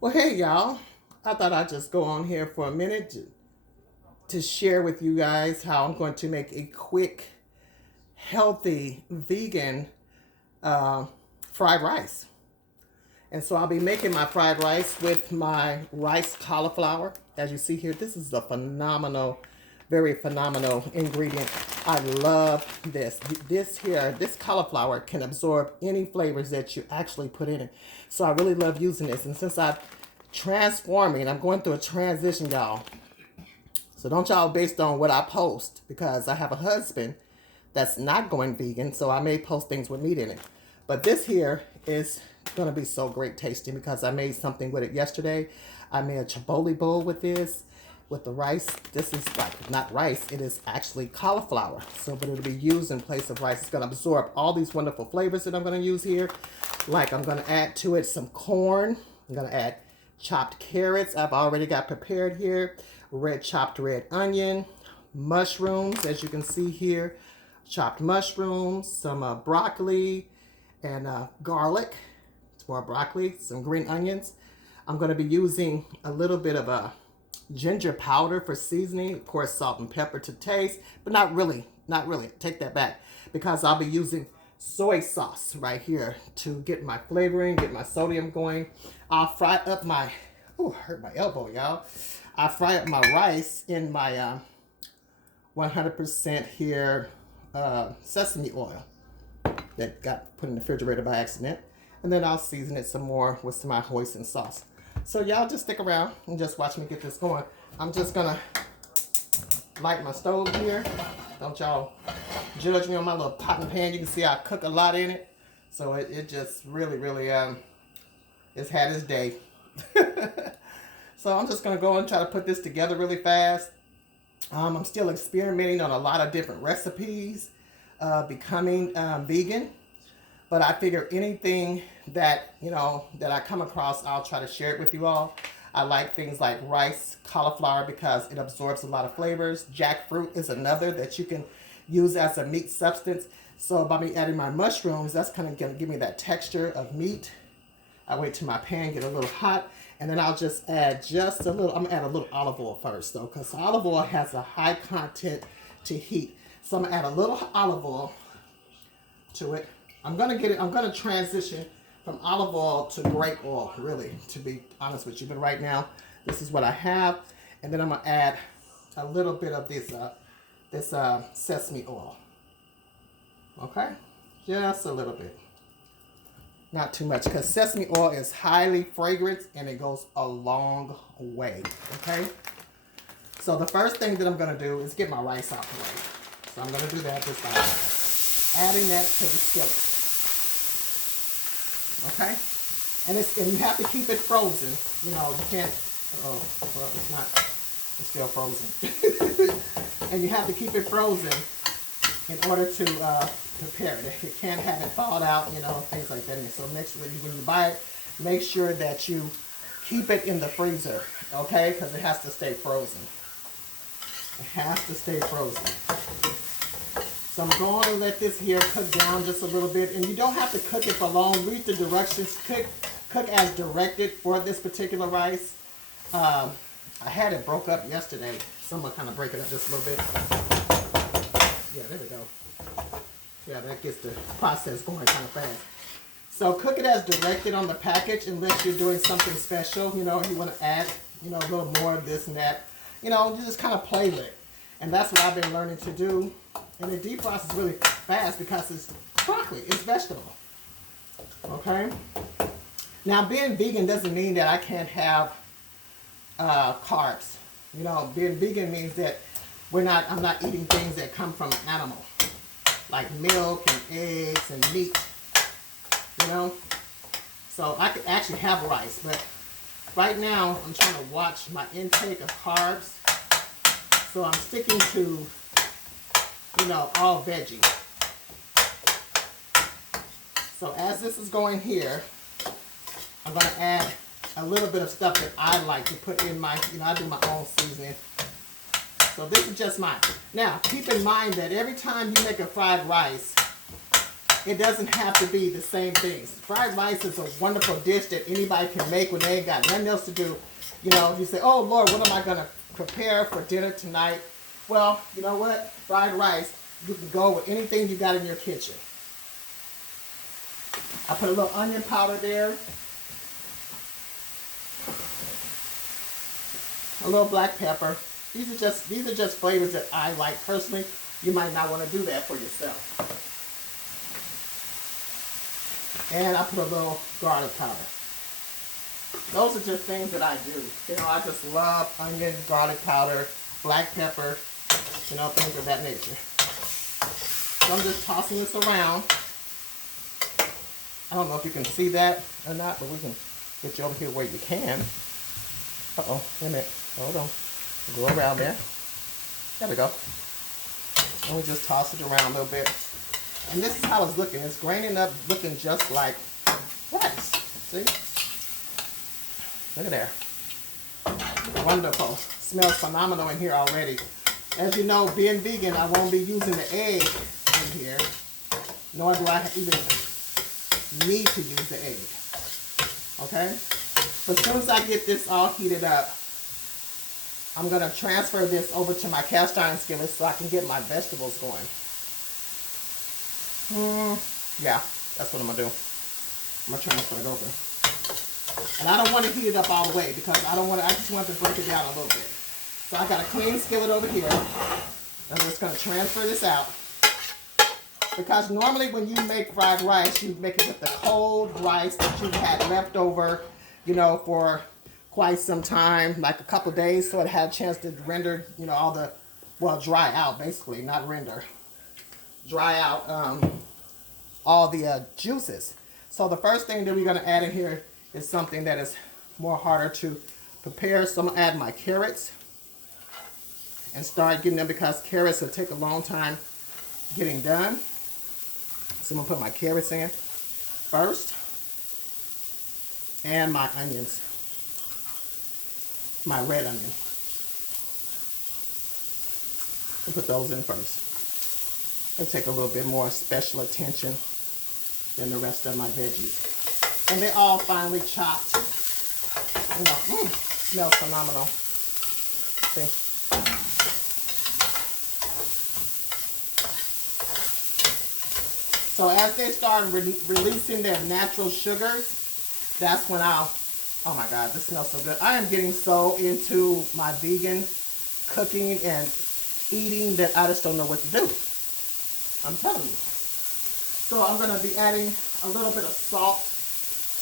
Well, hey, y'all. I thought I'd just go on here for a minute to share with you guys how I'm going to make a quick, healthy, vegan uh, fried rice. And so I'll be making my fried rice with my rice cauliflower. As you see here, this is a phenomenal, very phenomenal ingredient. I love this. This cauliflower can absorb any flavors that you actually put in it. So I really love using this. And since I'm going through a transition, y'all. So don't y'all based on what I post because I have a husband that's not going vegan, so I may post things with meat in it. But this here is gonna be so great tasting because I made something with it yesterday. I made a chiboli bowl with this, with the rice. This is like not rice, it is actually cauliflower. So, but it'll be used in place of rice. It's gonna absorb all these wonderful flavors that I'm gonna use here. Like I'm gonna add to it some corn. I'm gonna add chopped carrots. I've already got prepared here. Chopped red onion, mushrooms, as you can see here, chopped mushrooms, some broccoli, and garlic. It's more broccoli, some green onions. I'm going to be using a little bit of a ginger powder for seasoning, of course, salt and pepper to taste, but not really, not really. Take that back because I'll be using soy sauce right here to get my flavoring, get my sodium going. I'll fry up my, oh, hurt my elbow, y'all. I fry up my rice in my 100% here sesame oil that got put in the refrigerator by accident. And then I'll season it some more with some hoisin sauce. So y'all just stick around and just watch me get this going. I'm just gonna light my stove here. Don't y'all judge me on my little pot and pan. You can see I cook a lot in it. So it just really, it's had its day. So I'm just gonna go and try to put this together really fast. I'm still experimenting on a lot of different recipes, becoming vegan. But I figure anything that, that I come across, I'll try to share it with you all. I like things like rice, cauliflower because it absorbs a lot of flavors. Jackfruit is another that you can use as a meat substance. So by me adding my mushrooms, that's kind of going to give me that texture of meat. I wait till my pan get a little hot, and then I'll just add just a little. I'm gonna add a little olive oil first, though, because olive oil has a high content to heat. So I'm gonna add a little olive oil to it. I'm gonna transition from olive oil to grape oil, really, to be honest with you. But right now, this is what I have, and then I'm gonna add a little bit of this sesame oil. Okay, just a little bit. Not too much, because sesame oil is highly fragrant and it goes a long way, okay? So the first thing that I'm going to do is get my rice out the way. So I'm going to do that just by adding that to the skillet, okay? And you have to keep it frozen. You can't, oh, well, it's not, it's still frozen. And you have to keep it frozen in order to prepare it. It can't have it thawed out, things like that. And so make sure when you buy it, make sure that you keep it in the freezer, okay? Because it has to stay frozen. It has to stay frozen. So I'm going to let this here cook down just a little bit. And you don't have to cook it for long. Read the directions. Cook as directed for this particular rice. I had it broke up yesterday. So I'm going to kind of break it up just a little bit. Yeah, there we go. Yeah, that gets the process going kind of fast. So cook it as directed on the package unless you're doing something special. You want to add, a little more of this and that. You just kind of play with it. And that's what I've been learning to do. And the defrost is really fast because it's broccoli. It's vegetable. Okay? Now, being vegan doesn't mean that I can't have carbs. Being vegan means that I'm not eating things that come from an animal, like milk and eggs and meat, So I could actually have rice, but right now I'm trying to watch my intake of carbs. So I'm sticking to, all veggie. So as this is going here, I'm going to add a little bit of stuff that I like to put in my, I do my own seasoning. So this is just mine. Now, keep in mind that every time you make a fried rice, It doesn't have to be the same things. Fried rice is a wonderful dish that anybody can make when they ain't got nothing else to do. You know, if you say, oh Lord, what am I gonna prepare for dinner tonight? Well, you know what? Fried rice, you can go with anything you got in your kitchen. I put a little onion powder there. A little black pepper. These are just flavors that I like personally. You might not want to do that for yourself. And I put a little garlic powder. Those are just things that I do. You know, I just love onion, garlic powder, black pepper, you know, things of that nature. So I'm just tossing this around. I don't know if you can see that or not, but we can get you over here where you can. Uh-oh, wait a minute. Hold on. Go around there. There we go. And we just toss it around a little bit. And this is how it's looking. It's graining up, looking just like rice. See? Look at there. Wonderful. Smells phenomenal in here already. As you know, being vegan, I won't be using the egg in here. Nor do I even need to use the egg. Okay? But as soon as I get this all heated up, I'm going to transfer this over to my cast iron skillet so I can get my vegetables going. Yeah, that's what I'm going to do. I'm going to transfer it over. And I don't want to heat it up all the way because I just want to break it down a little bit. So I got a clean skillet over here. I'm just going to transfer this out. Because normally when you make fried rice, you make it with the cold rice that you had left over, you know, for quite some time, like a couple of days, so it had a chance to render, you know, all the, well, dry out basically, not render. Dry out all the juices. So the first thing that we're going to add in here is something that is more harder to prepare. So I'm going to add my carrots and start getting them because carrots will take a long time getting done. So I'm going to put my carrots in first and my onions, my red onion. I'll put those in first. They take a little bit more special attention than the rest of my veggies. And they're all finely chopped. You know, smells phenomenal. See? So as they start releasing their natural sugars, that's when I'll, oh my God, this smells so good. I am getting so into my vegan cooking and eating that I just don't know what to do. I'm telling you. So I'm going to be adding a little bit of salt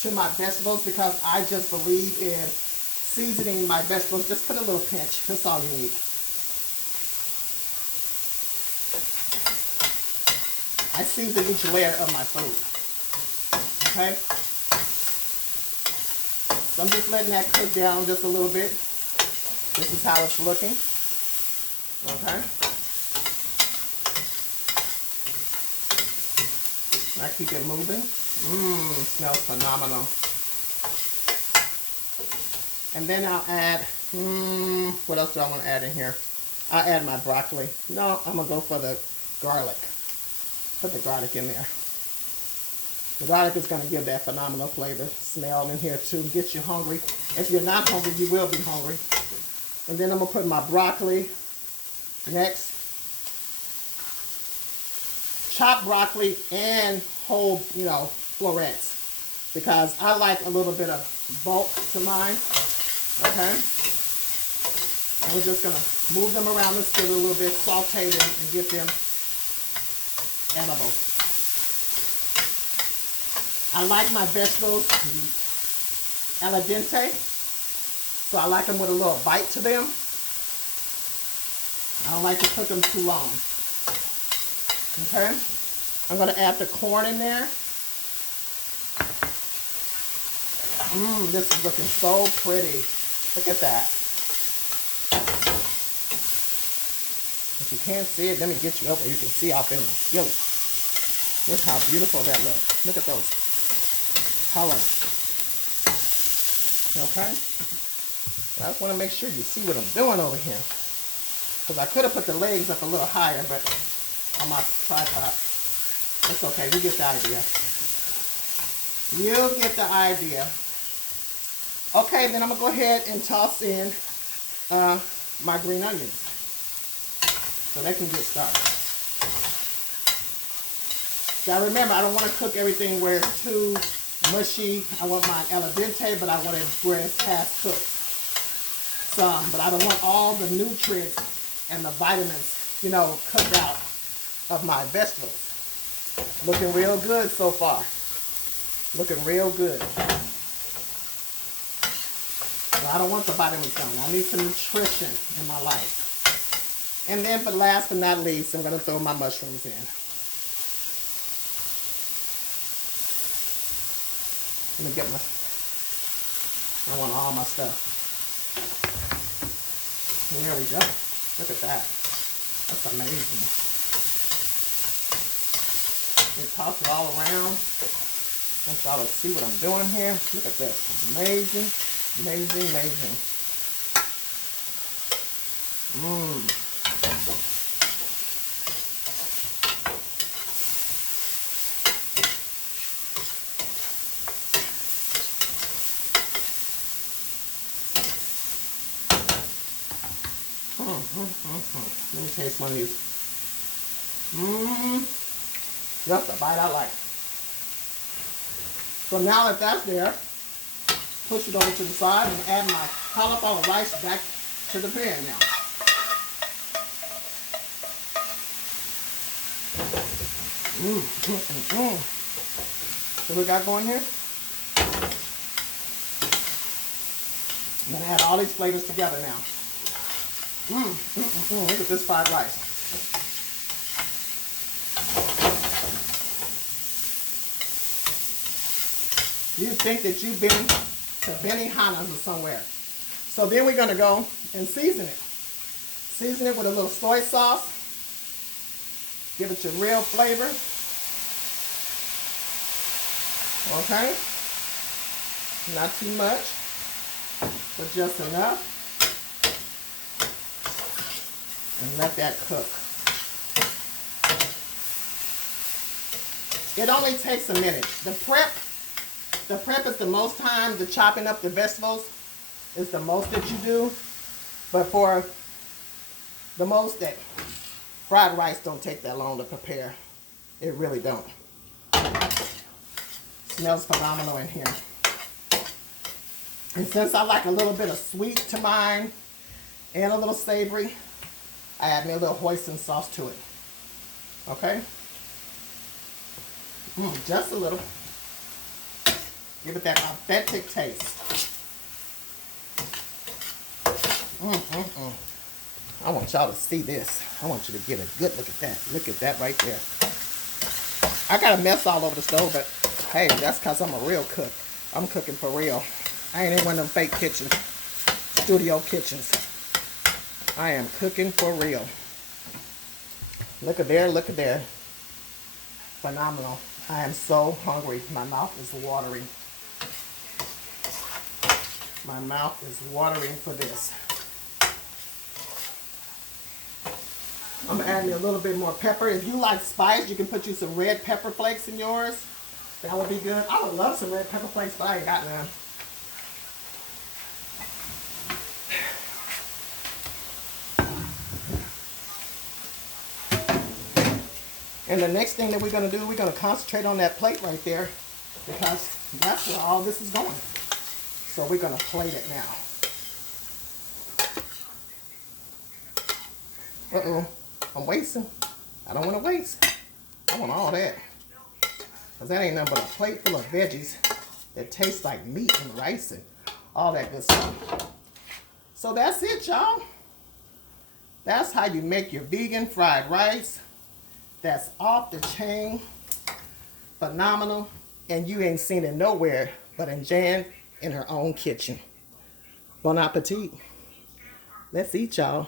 to my vegetables because I just believe in seasoning my vegetables. Just put a little pinch. That's all you need. I season each layer of my food. Okay? So I'm just letting that cook down just a little bit. This is how it's looking. Okay? I keep it moving. Smells phenomenal. And then I'll add, what else do I want to add in here? I'll add my broccoli. No, I'm going to go for the garlic. Put the garlic in there. The garlic is going to give that phenomenal flavor smell in here too. Get you hungry. If you're not hungry, you will be hungry. And then I'm going to put my broccoli next. Chopped broccoli and whole, you know, florets. Because I like a little bit of bulk to mine. Okay? And we're just going to move them around the skillet a little bit, saute them, and get them edible. I like my vegetables al dente, so I like them with a little bite to them. I don't like to cook them too long. Okay, I'm going to add the corn in there. This is looking so pretty. Look at that. If you can't see it, let me get you up where you can see off in my skillet. Look how beautiful that looks. Look at those colors. Okay? I just want to make sure you see what I'm doing over here. Because I could have put the legs up a little higher, but on my tripod. It's okay. You get the idea. You get the idea. Okay, then I'm going to go ahead and toss in my green onions so they can get started. Now remember, I don't want to cook everything where it's too mushy. I want mine al dente, but I want it where it's half cooked. Some, but I don't want all the nutrients and the vitamins, you know, cooked out of my vegetables. Looking real good so far. Looking real good. But I don't want the vitamins gone. I need some nutrition in my life. And then, for last but not least, I'm going to throw my mushrooms in. Let me get my, I want all my stuff. And there we go. Look at that. That's amazing. We toss it all around. Once y'all will see what I'm doing here. Look at this. Amazing, amazing, amazing. Let me taste one of these. Just a bite I like. So now that that's there, push it over to the side and add my cauliflower rice back to the pan now. So we got going here. I'm gonna add all these flavors together now. Look at this fried rice. You think that you've been to Benihana's or somewhere. So then we're going to go and season it. Season it with a little soy sauce. Give it your real flavor. Okay? Not too much, but just enough. And let that cook. It only takes a minute. The prep is the most time. The chopping up the vegetables is the most that you do. But for the most, that fried rice don't take that long to prepare. It really don't. Smells phenomenal in here. And since I like a little bit of sweet to mine and a little savory, I add me a little hoisin sauce to it. Okay? Just a little. Give it that authentic taste. I want y'all to see this. I want you to get a good look at that. Look at that right there. I got a mess all over the stove, but hey, that's because I'm a real cook. I'm cooking for real. I ain't in one of them fake kitchens, studio kitchens. I am cooking for real. Look at there, look at there. Phenomenal. I am so hungry. My mouth is watering. My mouth is watering for this. I'm adding a little bit more pepper. If you like spice, you can put you some red pepper flakes in yours. That would be good. I would love some red pepper flakes, but I ain't got none. And the next thing that we're going to do, we're going to concentrate on that plate right there, because that's where all this is going. So we're going to plate it now. Uh-oh, I'm wasting. I don't want to waste. I want all that. Because that ain't nothing but a plate full of veggies that taste like meat and rice and all that good stuff. So that's it, y'all. That's how you make your vegan fried rice. That's off the chain, phenomenal, and you ain't seen it nowhere but in Jan in her own kitchen. Bon appetit. Let's eat, y'all.